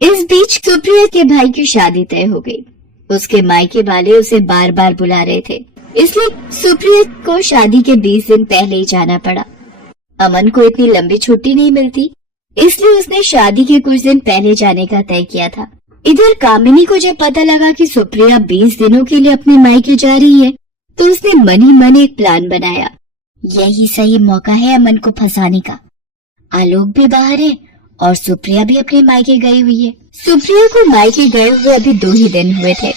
इस बीच सुप्रिया के भाई की शादी तय हो गई। उसके मायके वाले उसे बार बार बुला रहे थे, इसलिए सुप्रिया को शादी के 20 दिन पहले ही जाना पड़ा। अमन को इतनी लंबी छुट्टी नहीं मिलती, इसलिए उसने शादी के कुछ दिन पहले जाने का तय किया था। इधर कामिनी को जब पता लगा कि सुप्रिया 20 दिनों के लिए अपने मायके जा रही है, तो उसने मन ही मन एक प्लान बनाया। यही सही मौका है अमन को फंसाने का। आलोक भी बाहर है और सुप्रिया भी अपने मायके गई हुई है। सुप्रिया को मायके गए हुए अभी 2 ही दिन हुए थे।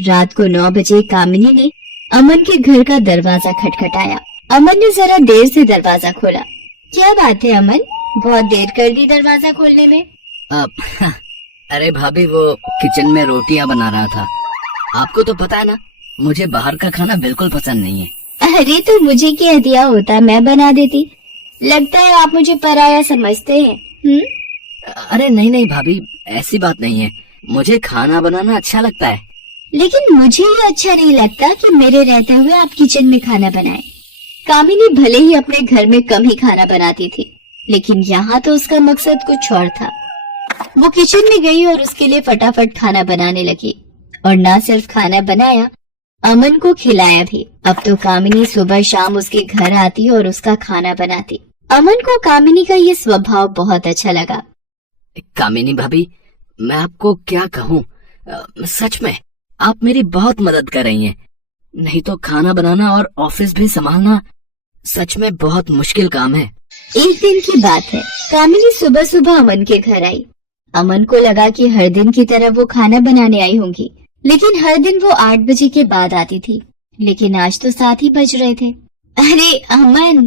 रात को 9 बजे कामिनी ने अमन के घर का दरवाजा खटखटाया। अमन ने जरा देर से दरवाजा खोला। क्या बात है अमन, बहुत देर कर दी दरवाजा खोलने में? अरे भाभी, वो किचन में रोटियां बना रहा था। आपको तो पता है ना, मुझे बाहर का खाना बिल्कुल पसंद नहीं है। अरे तो मुझे क्या दिया होता, मैं बना देती। लगता है आप मुझे पराया समझते हैं। अरे नहीं नहीं भाभी, ऐसी बात नहीं है। मुझे खाना बनाना अच्छा लगता है। लेकिन मुझे ये अच्छा नहीं लगता कि मेरे रहते हुए आप किचन में खाना बनाएं। कामिनी भले ही अपने घर में कम ही खाना बनाती थी, लेकिन यहाँ तो उसका मकसद कुछ और था। वो किचन में गई और उसके लिए फटाफट खाना बनाने लगी, और न सिर्फ खाना बनाया, अमन को खिलाया भी। अब तो कामिनी सुबह शाम उसके घर आती और उसका खाना बनाती। अमन को कामिनी का ये स्वभाव बहुत अच्छा लगा। कामिनी भाभी, मैं आपको क्या कहूँ, सच में आप मेरी बहुत मदद कर रही हैं। नहीं तो खाना बनाना और ऑफिस भी संभालना सच में बहुत मुश्किल काम है। एक दिन की बात है, कामिनी सुबह सुबह अमन के घर आई। अमन को लगा कि हर दिन की तरह वो खाना बनाने आई होंगी, लेकिन हर दिन वो 8 बजे के बाद आती थी। लेकिन आज तो 7 ही बज रहे थे। अरे अमन,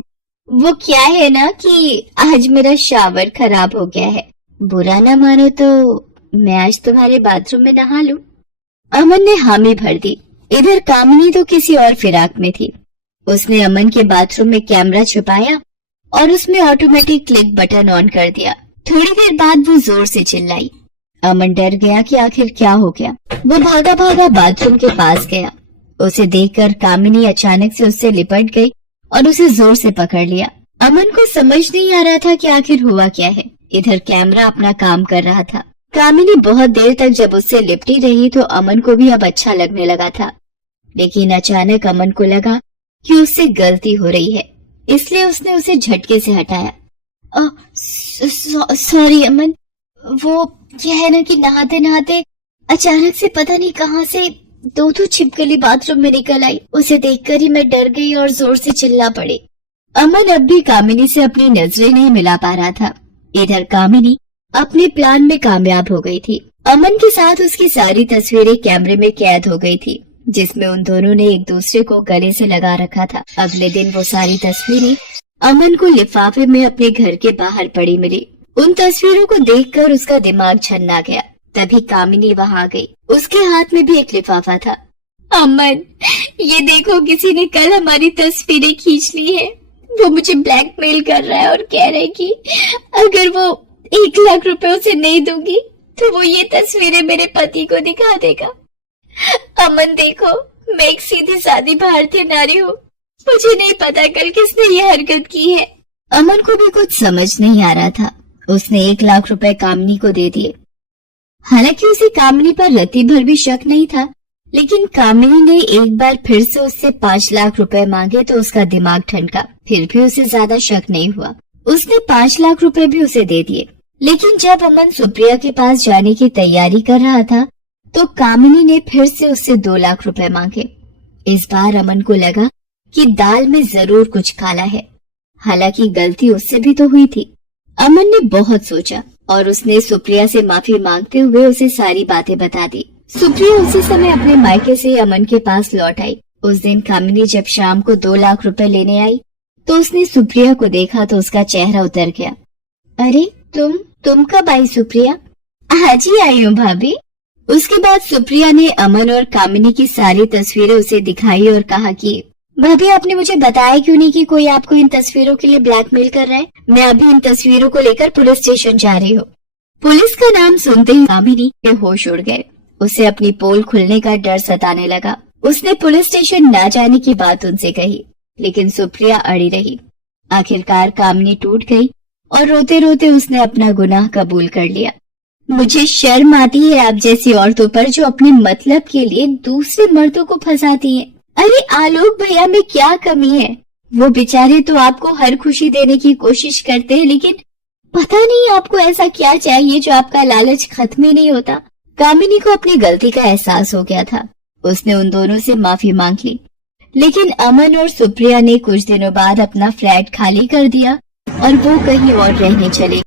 वो क्या है ना कि आज मेरा शावर खराब हो गया है। बुरा ना मानो तो मैं आज तुम्हारे बाथरूम में नहा लूं? अमन ने हामी भर दी। इधर कामिनी तो किसी और फिराक में थी। उसने अमन के बाथरूम में कैमरा छुपाया और उसमें ऑटोमेटिक क्लिक बटन ऑन कर दिया। थोड़ी देर बाद वो जोर से चिल्लाई। अमन डर गया कि आखिर क्या हो गया। वो भागा भागा बाथरूम के पास गया। उसे देखकर कामिनी अचानक से उससे लिपट गई और उसे जोर से पकड़ लिया। अमन को समझ नहीं आ रहा था कि आखिर हुआ क्या है। इधर कैमरा अपना काम कर रहा था। कामिनी बहुत देर तक जब उससे लिपटी रही तो अमन को भी अब अच्छा लगने लगा था, लेकिन अचानक अमन को लगा कि उससे गलती हो रही है, इसलिए उसने उसे झटके से हटाया। सॉरी अमन, वो क्या है ना कि नहाते नहाते अचानक से पता नहीं कहां से 2 छिपकली बाथरूम में निकल आई। उसे देखकर ही मैं डर गई और जोर से चिल्ला पड़ी। अमन अब भी कामिनी से अपनी नजरें नहीं मिला पा रहा था। इधर कामिनी अपने प्लान में कामयाब हो गई थी। अमन के साथ उसकी सारी तस्वीरें कैमरे में कैद हो गई थी, जिसमें उन दोनों ने एक दूसरे को गले से लगा रखा था। अगले दिन वो सारी तस्वीरें अमन को लिफाफे में अपने घर के बाहर पड़ी मिली। उन तस्वीरों को देखकर उसका दिमाग छन्ना गया। तभी कामिनी वहां आ गई। उसके हाथ में भी एक लिफाफा था। अमन, ये देखो, किसी ने कल हमारी तस्वीरें खींच ली है। वो मुझे ब्लैकमेल कर रहा है और कह रहा है कि अगर वो 1 लाख रुपए उसे नहीं दूंगी तो वो ये तस्वीरें मेरे पति को दिखा देगा। अमन देखो, मैं एक सीधी सादी भारतीय नारी हूँ। मुझे नहीं पता कल किसने ये हरकत की है। अमन को भी कुछ समझ नहीं आ रहा था। उसने 1 लाख रुपए कामिनी को दे दिए। हालांकि उसे कामिनी पर रत्ती भर भी शक नहीं था, लेकिन कामिनी ने एक बार फिर से उससे 5 लाख रुपए मांगे तो उसका दिमाग ठनका। फिर भी उसे ज्यादा शक नहीं हुआ। उसने 5 लाख रुपए भी उसे दे दिए। लेकिन जब अमन सुप्रिया के पास जाने की तैयारी कर रहा था तो कामिनी ने फिर से उससे 2 लाख रुपए मांगे। इस बार अमन को लगा कि दाल में जरूर कुछ काला है। हालांकि गलती उससे भी तो हुई थी। अमन ने बहुत सोचा और उसने सुप्रिया से माफी मांगते हुए उसे सारी बातें बता दी। सुप्रिया उसी समय अपने मायके से अमन के पास लौट आई। उस दिन कामिनी जब शाम को 2 लाख रुपए लेने आई तो उसने सुप्रिया को देखा तो उसका चेहरा उतर गया। अरे तुम कब आई सुप्रिया? आज ही आई हूँ भाभी। उसके बाद सुप्रिया ने अमन और कामिनी की सारी तस्वीरें उसे दिखाई और कहा कि भाभी, आपने मुझे बताया क्यों नहीं कि कोई आपको इन तस्वीरों के लिए ब्लैकमेल कर रहा है? मैं अभी इन तस्वीरों को लेकर पुलिस स्टेशन जा रही हूँ। पुलिस का नाम सुनते ही कामिनी के होश उड़ गए। उसे अपनी पोल खुलने का डर सताने लगा। उसने पुलिस स्टेशन न जाने की बात उनसे कही, लेकिन सुप्रिया अड़ी रही। आखिरकार कामिनी टूट गई और रोते रोते उसने अपना गुनाह कबूल कर लिया। मुझे शर्म आती है आप जैसी औरतों पर जो अपने मतलब के लिए दूसरे मर्दों को फंसाती हैं। अरे आलोक भैया में क्या कमी है? वो बेचारे तो आपको हर खुशी देने की कोशिश करते हैं, लेकिन पता नहीं आपको ऐसा क्या चाहिए जो आपका लालच खत्म ही नहीं होता। कामिनी को अपनी गलती का एहसास हो गया था। उसने उन दोनों से माफी मांग ली, लेकिन अमन और सुप्रिया ने कुछ दिनों बाद अपना फ्लैट खाली कर दिया और वो कहीं और रहने चले।